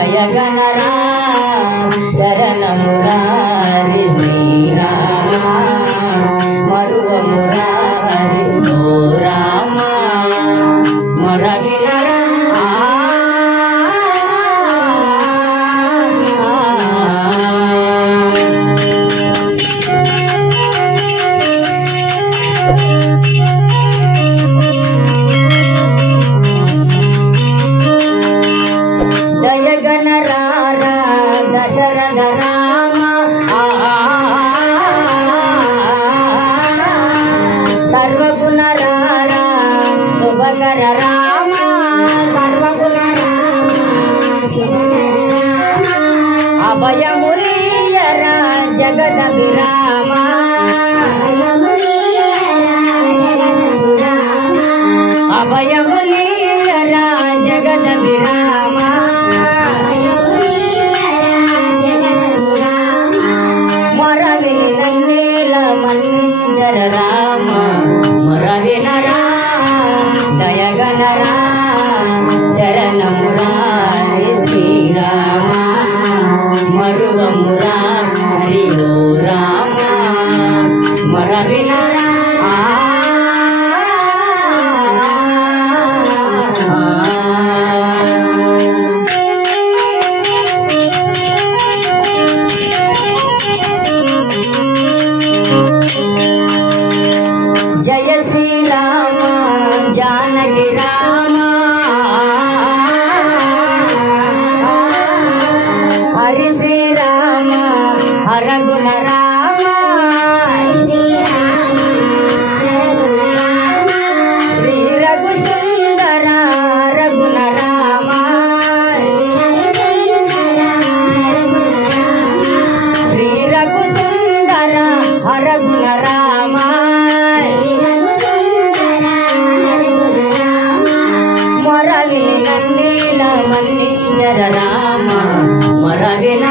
దయగణరా శరణమురారి Srirama మరువమురారి ఓ Rama మొరవినరా దయగణరారా Dasharatha Rama సర్వగుణరారా శుభకర Rama అభయములీయరా జగదభిరామ అభయములీయరా జగదభిరామ మొరవిని నన్నీల మన్నించర Rama మొరవినరా దయగణరా శరణమురారి Srirama మరువమురా Hari ఓ Rama మొరవినరా జయ Srirama Janaki Rama Hari Srirama హరగుణ Rama Shri Raghu సుందర రఘుణ Rama Shri Raghu సుందర హరగుణ Rama మొరవిని నన్నీల మన్నించర Rama మొరవిన